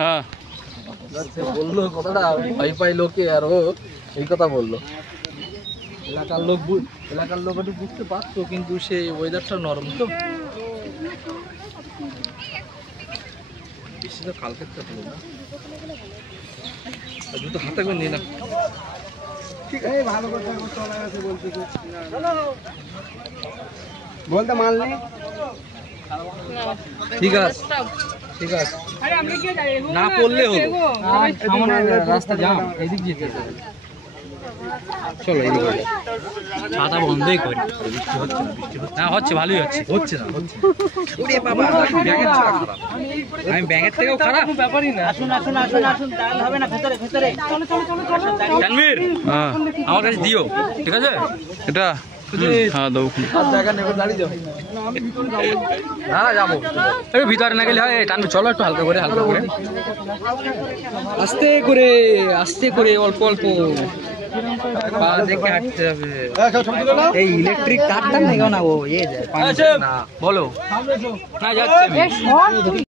হ্যাঁ বললো কথাটা ভয় পাই লোকে, আর ও এই কথা বললো। এলাকার লোক একটু বুঝতে পারতো, কিন্তু সে ওয়েদারটা নরম তো, বেশি তো কালকে তো হলো না। জুতো হাতে করে নিলাম, ঠিক আছে ভালো কথা চলে গেছে বলতে বলতে মানলে ঠিক আছে, ঠিক আছে না করলে হলো। রাস্তা জাম, এদিক যেতে চলো এদিকে ছাতা বন্ধই করি। বৃষ্টি হচ্ছে না, বৃষ্টি হচ্ছে না, হচ্ছে ভালোই হচ্ছে, হচ্ছে না হচ্ছে ওরে বাবা ব্যাগের ছাড়া খারাপ, আমি ব্যাগের থেকেও খারাপ ব্যাপারই না। আসুন আসুন আসুন আসুন, দাঁড়ালে হবে না, ভেতরে ভেতরে চলো চলো চলো চলো। তানভীর আমার কাছে দিও, ঠিক আছে? এটা হ্যাঁ দাও, জায়গা নেবে, দাঁড়িয়ে যাও। না যাবো, একটু ভিতরে না গেলে হয়। টানবে, চলো একটু হালকা করে, হালকা করে, আস্তে করে আস্তে করে, অল্প অল্প পা দেখে হাঁটতে হবে। এই ইলেকট্রিক তারটা নেই না, ও এ যায় না। বলো না যাচ্ছে